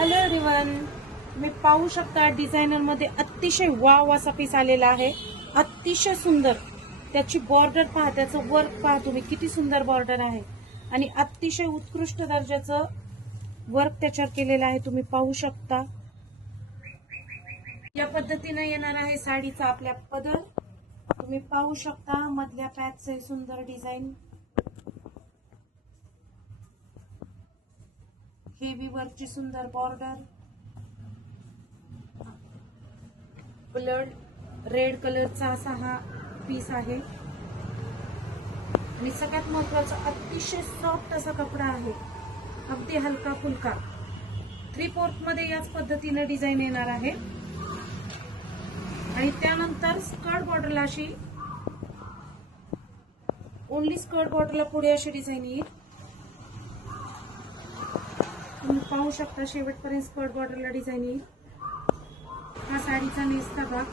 Hello everyone, मी पाहू शकता designer मध्ये अतिशय वाव असा पीस आलेला आहे. अतिशय सुंदर त्याची बॉर्डर पहा, त्याचं वर्क पहा तुम्ही, किती सुंदर बॉर्डर आहे आणि अतिशय उत्कृष्ट दर्जाचं वर्क त्याच्यावर केलेलं आहे. तुम्ही पाहू शकता या पद्धतीने येणार आहे साडीचा आपल्या पदर. तुम्ही पाहू शकता मधल्या पॅचचे सुंदर डिझाईन, हेवी वर्कची सुंदर बॉर्डर, ब्लड रेड कलरचा असा हा पीस आहे आणि सगळ्यात महत्वाचा अतिशय सॉफ्ट असा कपडा आहे, अगदी हलका फुलका. 3/4 मध्ये याच पद्धतीने डिझाईन येणार आहे आणि त्यानंतर स्कर्ट बॉर्डरला अशी ओनली स्कर्ट बॉर्डरला पुढे अशी डिझाईन येईल. तुम्ही पाहू शकता शेवटपर्यंत स्कर्ट बॉर्डरला डिझाईन येईल. हा साडीचा नेसता भाग.